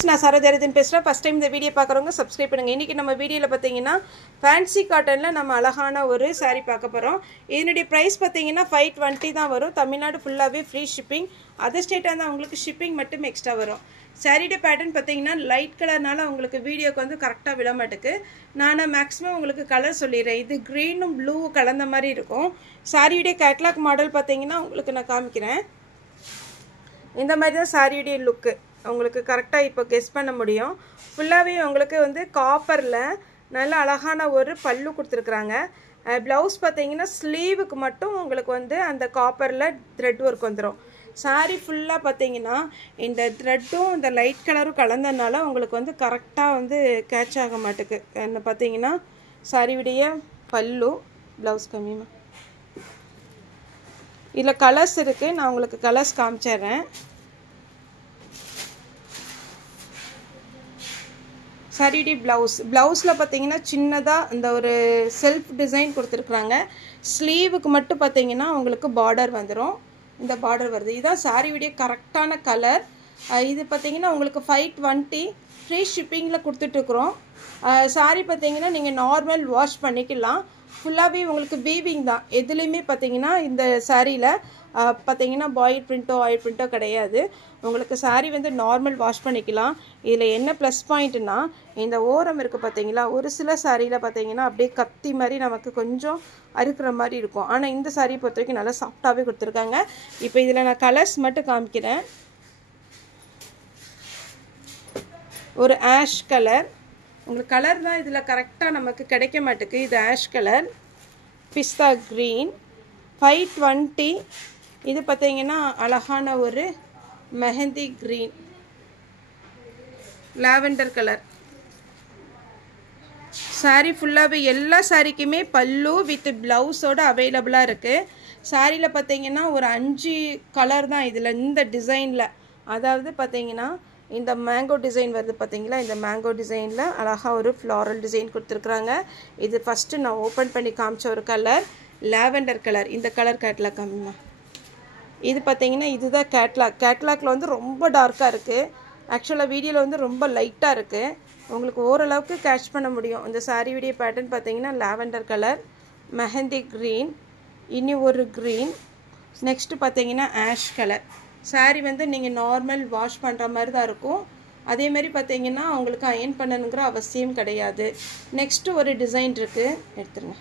நான் சரோஜாரதின் பேசுகிறேன். First time இந்த வீடியோ பார்க்குறவங்க சப்ஸ்கிரைப் பண்ணுங்கள். இன்றைக்கி நம்ம வீடியோவில் பார்த்தீங்கன்னா ஃபேன்சி காட்டனில் நம்ம அழகான ஒரு சாரீ பார்க்க போகிறோம். இதனுடைய ப்ரைஸ் பார்த்தீங்கன்னா 520 தான் வரும். தமிழ்நாடு ஃபுல்லாகவே ஃப்ரீ ஷிப்பிங். அதர் ஸ்டேட்டாக இருந்தால் உங்களுக்கு ஷிப்பிங் மட்டும் எக்ஸ்ட்ரா வரும். சாரியோட பேட்டர்ன் பார்த்தீங்கன்னா லைட் கலர்னால உங்களுக்கு வீடியோக்கு வந்து கரெக்டாக விட மாட்டேக்கு. நான் மேக்ஸிமம் உங்களுக்கு கலர் சொல்லிடுறேன். இது க்ரீனும் ப்ளூ கலந்த மாதிரி இருக்கும். சாரியுடைய கேட்லாக் மாடல் பார்த்தீங்கன்னா உங்களுக்கு நான் காமிக்கிறேன். இந்த மாதிரி தான் சாரியுடைய லுக்கு உங்களுக்கு கரெக்டாக இப்போ கெஸ் பண்ண முடியும். ஃபுல்லாகவே உங்களுக்கு வந்து காப்பரில் நல்ல அழகான ஒரு பல்லு கொடுத்துருக்குறாங்க. ப்ளவுஸ் பார்த்தீங்கன்னா ஸ்லீவுக்கு மட்டும் உங்களுக்கு வந்து அந்த காப்பரில் த்ரெட் ஒர்க் வந்துடும். சாரீ ஃபுல்லாக பார்த்தீங்கன்னா இந்த த்ரெட்டும் இந்த லைட் கலரும் கலந்ததுனால உங்களுக்கு வந்து கரெக்டாக வந்து கேட்ச் ஆக மாட்டுக்கு. என்ன பார்த்தீங்கன்னா சாரியுடைய பல்லு, ப்ளவுஸ் கம்மியாக இதில் கலர்ஸ் இருக்குது. நான் உங்களுக்கு கலர்ஸ் காமிச்சிடுறேன். சாரியுடைய ப்ளவுஸில் பார்த்தீங்கன்னா சின்னதாக இந்த ஒரு செல்ஃப் டிசைன் கொடுத்துருக்குறாங்க. ஸ்லீவுக்கு மட்டும் பார்த்தீங்கன்னா உங்களுக்கு பார்டர் வந்துடும். இந்த பார்டர் வருது. இதுதான் சாரியுடைய கரெக்டான கலர். இது பார்த்தீங்கன்னா உங்களுக்கு 520 ஃப்ரீ ஷிப்பிங்கில் கொடுத்துட்ருக்குறோம். சாரி பார்த்தீங்கன்னா நீங்கள் நார்மல் வாஷ் பண்ணிக்கலாம். ஃபுல்லாகவே உங்களுக்கு வீவிங் தான். எதுலேயுமே பார்த்தீங்கன்னா இந்த சாரியில் பார்த்தீங்கன்னா பாயில் பிரிண்ட்டோ ஆயில் பிரிண்ட்டோ கிடையாது. உங்களுக்கு சாரீ வந்து நார்மல் வாஷ் பண்ணிக்கலாம். இதில் என்ன ப்ளஸ் பாயிண்ட்னா இந்த ஓரம் இருக்குது பார்த்தீங்களா, ஒரு சில சாரியில் பார்த்தீங்கன்னா அப்படியே கத்தி மாதிரி நமக்கு கொஞ்சம் அறுக்கிற மாதிரி இருக்கும். ஆனால் இந்த சாரியை பொறுத்த வரைக்கும் நல்லா சாஃப்டாகவே கொடுத்துருக்காங்க. இப்போ இதில் நான் கலர்ஸ் மட்டும் காமிக்கிறேன். ஒரு ஆஷ் கலர், உங்களுக்கு கலர் தான் இதில் கரெக்டாக நமக்கு கிடைக்க மாட்டுக்கு. இது ஆஷ் கலர், பிஸ்தா க்ரீன், 520. இது பார்த்தீங்கன்னா அழகான ஒரு mehndi green, lavender colour. Sari ஃபுல்லாகவே எல்லா சாரிக்குமே பல்லு வித் ப்ளவுஸோடு அவைலபிளாக இருக்குது. சாரியில் பார்த்தீங்கன்னா ஒரு 5 கலர் தான் இதில் இந்த டிசைனில். அதாவது பார்த்தீங்கன்னா இந்த மேங்கோ டிசைன் வருது பார்த்தீங்களா, இந்த மேங்கோ டிசைனில் அழகாக ஒரு ஃப்ளாரல் டிசைன் கொடுத்துருக்குறாங்க. இது ஃபஸ்ட்டு நான் ஓப்பன் பண்ணி காமிச்ச ஒரு கலர் லாவெண்டர் கலர். இந்த கலர் கேட்லாக் கம்மிமா. இது பார்த்தீங்கன்னா இதுதான் கேட்லாக்ல வந்து ரொம்ப டார்க்காக இருக்குது. ஆக்சுவலாக வீடியோவில் வந்து ரொம்ப லைட்டாக இருக்குது. உங்களுக்கு ஓரளவுக்கு கேட்ச் பண்ண முடியும். இந்த சாரியுடைய பேட்டர்ன் பார்த்தீங்கன்னா லாவெண்டர் கலர், மெஹந்தி க்ரீன், இனி ஒரு க்ரீன், நெக்ஸ்ட்டு பார்த்தீங்கன்னா ஆஷ் கலர். சாரீ வந்து நீங்கள் நார்மல் வாஷ் பண்ணுற மாதிரி தான் இருக்கும். அதேமாரி பார்த்தீங்கன்னா உங்களுக்கு அயர்ன் பண்ணணுங்கிற அவசியம் கிடையாது. நெக்ஸ்ட்டு ஒரு டிசைன் இருக்குது, எடுத்துருங்க.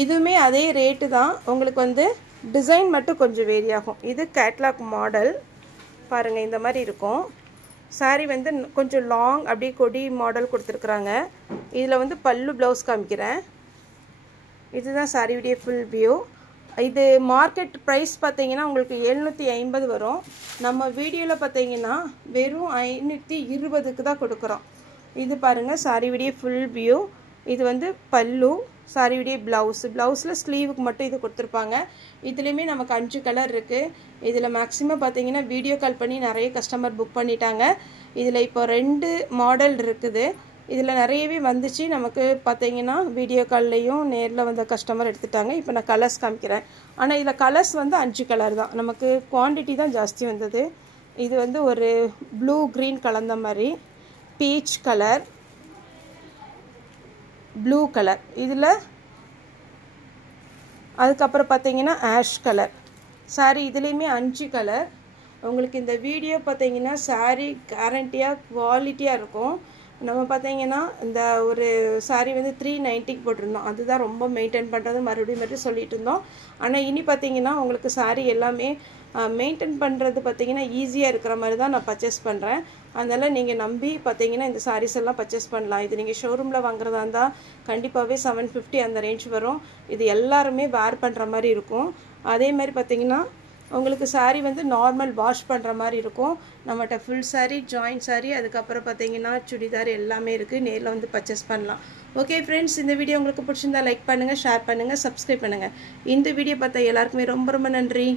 இதுவுமே அதே ரேட்டு தான். உங்களுக்கு வந்து டிசைன் மட்டும் கொஞ்சம் வேரி ஆகும். இது கேட்லாக் மாடல் பாருங்கள், இந்த மாதிரி இருக்கும். சாரீ வந்து கொஞ்சம் லாங் அப்படியே கொடி மாடல் கொடுத்துருக்குறாங்க. இதில் வந்து பல்லு ப்ளவுஸ் காமிக்கிறேன். இதுதான் சாரியுடைய ஃபுல் வியூ. இது மார்க்கெட் ப்ரைஸ் பார்த்தீங்கன்னா உங்களுக்கு 750 வரும். நம்ம வீடியோவில் பார்த்தீங்கன்னா வெறும் 520க்கு தான் கொடுக்குறோம். இது பாருங்கள் சாரியுடைய ஃபுல் வியூ. இது வந்து பல்லு, சாரியுடைய ப்ளவுஸில் ஸ்லீவுக்கு மட்டும் இது கொடுத்துருப்பாங்க. இதுலேயுமே நமக்கு 5 கலர் இருக்குது. இதில் மேக்ஸிமம் பார்த்தீங்கன்னா வீடியோ கால் பண்ணி நிறைய கஸ்டமர் புக் பண்ணிட்டாங்க. இதில் இப்போ 2 மாடல் இருக்குது. இதில் நிறையவே வந்துச்சு. நமக்கு பார்த்தீங்கன்னா வீடியோ கால்லையும் நேரில் வந்த கஸ்டமர் எடுத்துட்டாங்க. இப்போ நான் கலர்ஸ் காமிக்கிறேன். ஆனால் இதில் கலர்ஸ் வந்து 5 கலர் தான். நமக்கு குவான்டிட்டி தான் ஜாஸ்தி வந்தது. இது வந்து ஒரு ப்ளூ க்ரீன் கலந்த மாதிரி, பீச் கலர், ப்ளூ கலர், இதில் அதுக்கப்புறம் பார்த்தீங்கன்னா ஆஷ் கலர். சாரி இதுலேயுமே 5 கலர். உங்களுக்கு இந்த வீடியோ பார்த்தீங்கன்னா சாரி கேரண்டியாக குவாலிட்டியாக இருக்கும். நம்ம பார்த்தீங்கன்னா இந்த ஒரு சாரீ வந்து 390க்கு போட்டிருந்தோம். அதுதான் ரொம்ப மெயின்டைன் பண்ணுறது மறுபடியும் சொல்லிட்டு இருந்தோம். ஆனால் இனி பார்த்தீங்கன்னா உங்களுக்கு சாரீ எல்லாமே மெயின்டைன் பண்ணுறது பார்த்தீங்கன்னா ஈஸியாக இருக்கிற மாதிரி தான் நான் பர்ச்சேஸ் பண்ணுறேன். அதனால் நீங்கள் நம்பி பார்த்தீங்கன்னா இந்த சாரீஸ் எல்லாம் பர்ச்சேஸ் பண்ணலாம். இது நீங்கள் ஷோரூமில் வாங்குறதா இருந்தால் கண்டிப்பாகவே 750 அந்த ரேஞ்ச் வரும். இது எல்லாருமே வேர் பண்ணுற மாதிரி இருக்கும். அதே மாதிரி பார்த்தீங்கன்னா உங்களுக்கு சாரீ வந்து நார்மல் வாஷ் பண்ணுற மாதிரி இருக்கும். நம்மகிட்ட ஃபுல் சாரீ, ஜாயின்ட் சாரீ, அதுக்கப்புறம் பார்த்தீங்கன்னா சுடிதார் எல்லாமே இருக்குது. நேரில் வந்து பர்ச்சேஸ் பண்ணலாம். ஓகே ஃப்ரெண்ட்ஸ், இந்த வீடியோ உங்களுக்கு பிடிச்சிருந்தா லைக் பண்ணுங்கள், ஷேர் பண்ணுங்கள், சப்ஸ்கிரைப் பண்ணுங்கள். இந்த வீடியோ பார்த்தா எல்லாருக்குமே ரொம்ப ரொம்ப நன்றி.